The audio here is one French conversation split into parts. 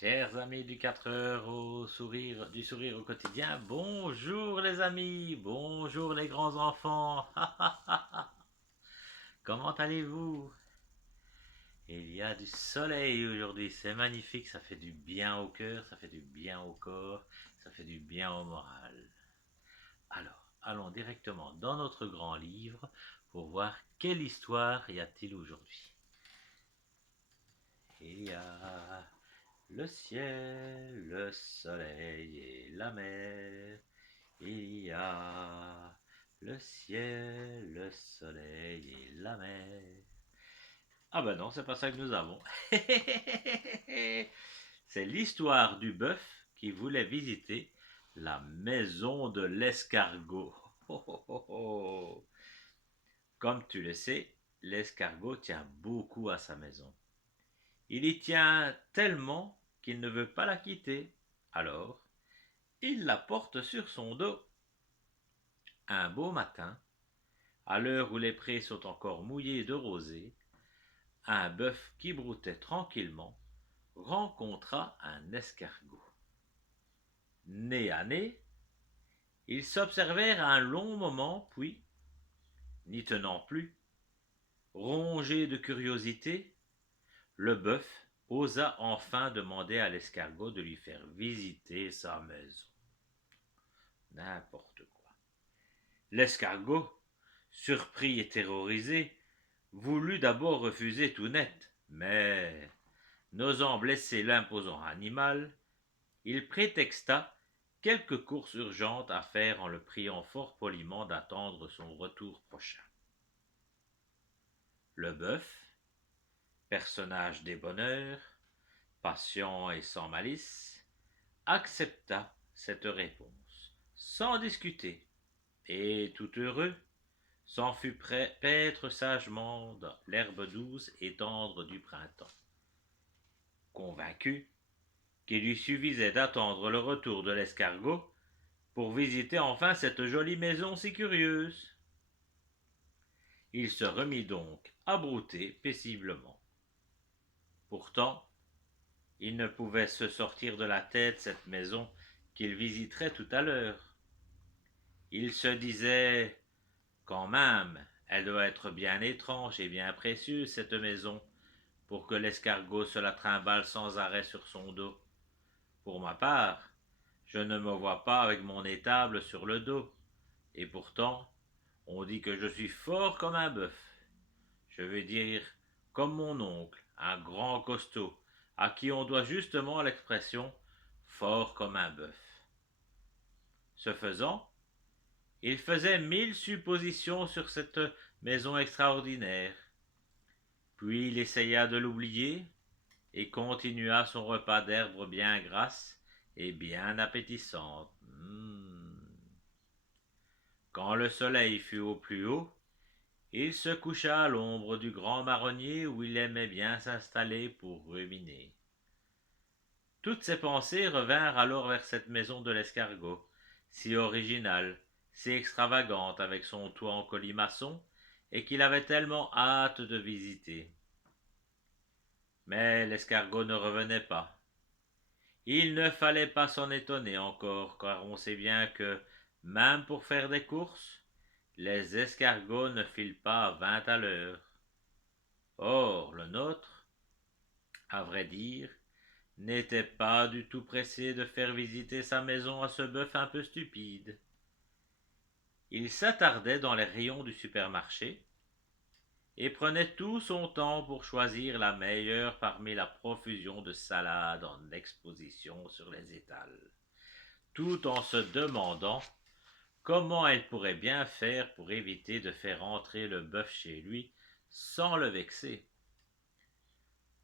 Chers amis du 4 heures du sourire au quotidien, bonjour les amis, bonjour les grands enfants. Comment allez-vous? Il y a du soleil aujourd'hui, c'est magnifique, ça fait du bien au cœur, ça fait du bien au corps, ça fait du bien au moral. Alors, allons directement dans notre grand livre pour voir quelle histoire y a-t-il aujourd'hui. Il y a le ciel, le soleil et la mer. Il y a le ciel, le soleil et la mer. Ah ben non, c'est pas ça que nous avons. C'est l'histoire du bœuf qui voulait visiter la maison de l'escargot. Comme tu le sais, l'escargot tient beaucoup à sa maison. Il y tient tellement qu'il ne veut pas la quitter. Alors, il la porte sur son dos. Un beau matin, à l'heure où les prés sont encore mouillés de rosée, un bœuf qui broutait tranquillement rencontra un escargot. Nez à nez, ils s'observèrent un long moment, puis, n'y tenant plus, rongé de curiosité, le bœuf osa enfin demander à l'escargot de lui faire visiter sa maison. N'importe quoi. L'escargot, surpris et terrorisé, voulut d'abord refuser tout net, mais, n'osant blesser l'imposant animal, il prétexta quelques courses urgentes à faire en le priant fort poliment d'attendre son retour prochain. Le bœuf, personnage débonneur, patient et sans malice, accepta cette réponse, sans discuter, et tout heureux, s'en fut paître sagement dans l'herbe douce et tendre du printemps. Convaincu qu'il lui suffisait d'attendre le retour de l'escargot pour visiter enfin cette jolie maison si curieuse. Il se remit donc à brouter paisiblement. Pourtant, il ne pouvait se sortir de la tête cette maison qu'il visiterait tout à l'heure. Il se disait quand même, elle doit être bien étrange et bien précieuse, cette maison, pour que l'escargot se la trimballe sans arrêt sur son dos. Pour ma part, je ne me vois pas avec mon étable sur le dos, et pourtant, on dit que je suis fort comme un bœuf. Je veux dire, comme mon oncle, un grand costaud, à qui on doit justement l'expression fort comme un bœuf. Ce faisant, il faisait 1000 suppositions sur cette maison extraordinaire. Puis il essaya de l'oublier et continua son repas d'herbes bien grasses et bien appétissantes. Quand le soleil fut au plus haut, il se coucha à l'ombre du grand marronnier où il aimait bien s'installer pour ruminer. Toutes ses pensées revinrent alors vers cette maison de l'escargot, si originale, si extravagante avec son toit en colimaçon, et qu'il avait tellement hâte de visiter. Mais l'escargot ne revenait pas. Il ne fallait pas s'en étonner encore, car on sait bien que, même pour faire des courses, les escargots ne filent pas 20 à l'heure. Or, le nôtre, à vrai dire, n'était pas du tout pressé de faire visiter sa maison à ce bœuf un peu stupide. Il s'attardait dans les rayons du supermarché et prenait tout son temps pour choisir la meilleure parmi la profusion de salades en exposition sur les étals, tout en se demandant comment elle pourrait bien faire pour éviter de faire entrer le bœuf chez lui sans le vexer.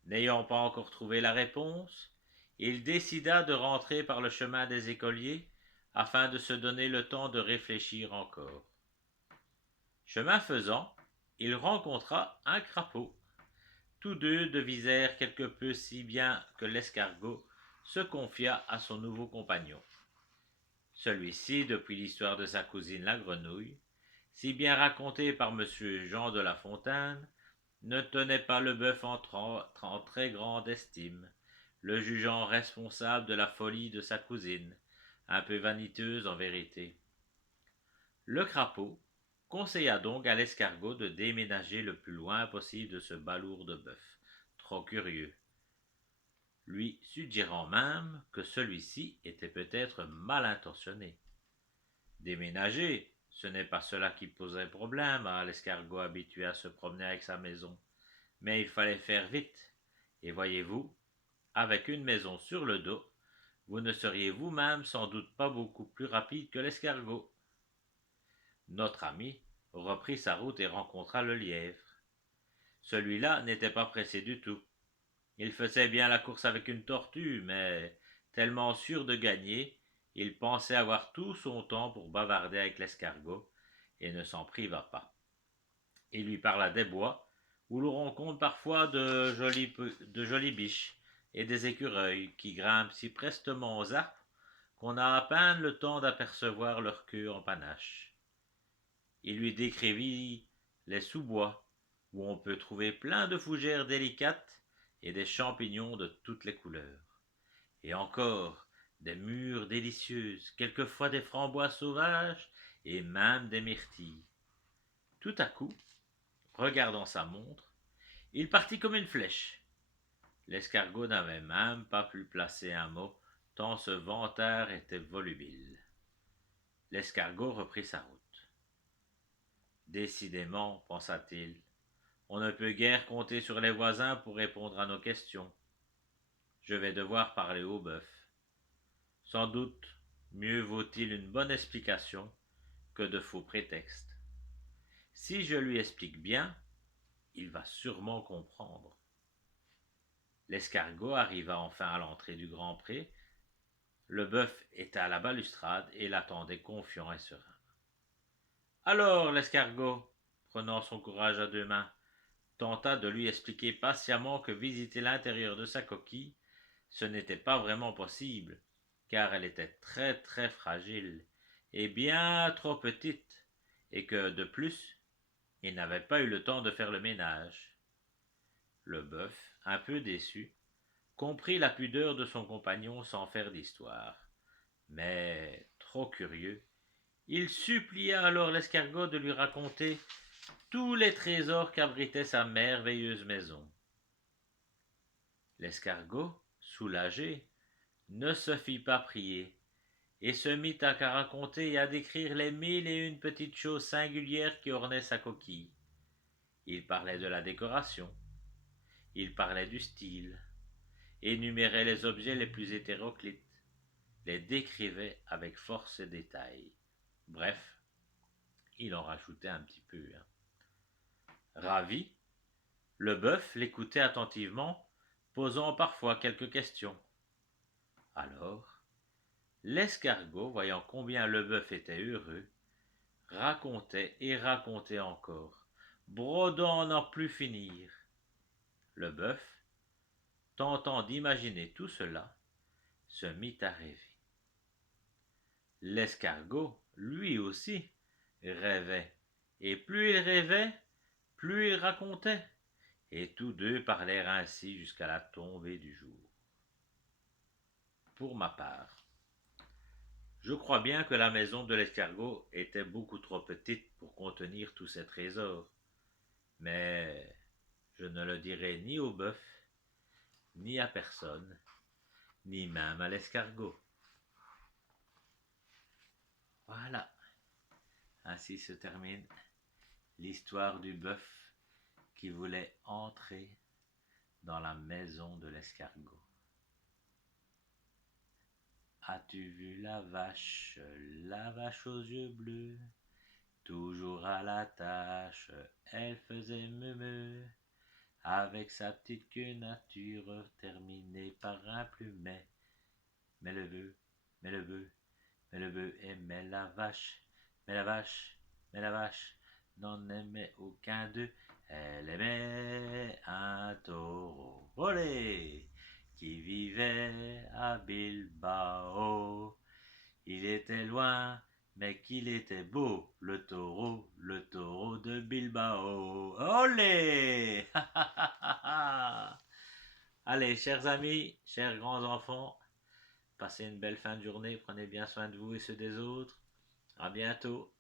N'ayant pas encore trouvé la réponse, il décida de rentrer par le chemin des écoliers afin de se donner le temps de réfléchir encore. Chemin faisant, il rencontra un crapaud. Tous deux devisèrent quelque peu si bien que l'escargot se confia à son nouveau compagnon. Celui-ci, depuis l'histoire de sa cousine la grenouille, si bien racontée par monsieur Jean de La Fontaine, ne tenait pas le bœuf en très grande estime, le jugeant responsable de la folie de sa cousine, un peu vaniteuse en vérité. Le crapaud conseilla donc à l'escargot de déménager le plus loin possible de ce balourd de bœuf, trop curieux, lui suggérant même que celui-ci était peut-être mal intentionné. Déménager, ce n'est pas cela qui posait problème à l'escargot habitué à se promener avec sa maison, mais il fallait faire vite, et voyez-vous, avec une maison sur le dos, vous ne seriez vous-même sans doute pas beaucoup plus rapide que l'escargot. Notre ami reprit sa route et rencontra le lièvre. Celui-là n'était pas pressé du tout. Il faisait bien la course avec une tortue, mais tellement sûr de gagner, il pensait avoir tout son temps pour bavarder avec l'escargot et ne s'en priva pas. Il lui parla des bois, où l'on rencontre parfois de jolies biches et des écureuils qui grimpent si prestement aux arbres qu'on a à peine le temps d'apercevoir leur queue en panache. Il lui décrivit les sous-bois, où on peut trouver plein de fougères délicates et des champignons de toutes les couleurs. Et encore des mûres délicieuses, quelquefois des framboises sauvages et même des myrtilles. Tout à coup, regardant sa montre, il partit comme une flèche. L'escargot n'avait même pas pu placer un mot, tant ce vantard était volubile. L'escargot reprit sa route. Décidément, pensa-t-il, on ne peut guère compter sur les voisins pour répondre à nos questions. Je vais devoir parler au bœuf. Sans doute, mieux vaut-il une bonne explication que de faux prétextes. Si je lui explique bien, il va sûrement comprendre. L'escargot arriva enfin à l'entrée du grand pré. Le bœuf était à la balustrade et l'attendait confiant et serein. Alors, l'escargot, prenant son courage à deux mains, tenta de lui expliquer patiemment que visiter l'intérieur de sa coquille, ce n'était pas vraiment possible, car elle était très très fragile et bien trop petite, et que, de plus, il n'avait pas eu le temps de faire le ménage. Le bœuf, un peu déçu, comprit la pudeur de son compagnon sans faire d'histoire, mais, trop curieux, il supplia alors l'escargot de lui raconter tous les trésors qu'abritait sa merveilleuse maison. L'escargot, soulagé, ne se fit pas prier, et se mit à raconter et à décrire les 1001 petites choses singulières qui ornaient sa coquille. Il parlait de la décoration, il parlait du style, énumérait les objets les plus hétéroclites, les décrivait avec force et détail. Bref, il en rajoutait un petit peu. Ravi, le bœuf l'écoutait attentivement, posant parfois quelques questions. Alors, l'escargot, voyant combien le bœuf était heureux, racontait et racontait encore, brodant à n'en plus finir. Le bœuf, tentant d'imaginer tout cela, se mit à rêver. L'escargot, lui aussi, rêvait, et plus il rêvait, plus il racontait, et tous deux parlèrent ainsi jusqu'à la tombée du jour. Pour ma part, je crois bien que la maison de l'escargot était beaucoup trop petite pour contenir tous ces trésors, mais je ne le dirai ni au bœuf, ni à personne, ni même à l'escargot. Voilà, ainsi se termine l'histoire du bœuf qui voulait entrer dans la maison de l'escargot. As-tu vu la vache aux yeux bleus? Toujours à la tâche, elle faisait meu avec sa petite queue nature terminée par un plumet. Mais le bœuf, mais le bœuf, mais le bœuf aimait la vache, mais la vache, mais la vache n'en aimait aucun d'eux. Elle aimait un taureau, olé, qui vivait à Bilbao. Il était loin, mais qu'il était beau, le taureau de Bilbao. Olé! Allez, chers amis, chers grands enfants, passez une belle fin de journée, prenez bien soin de vous et ceux des autres. À bientôt.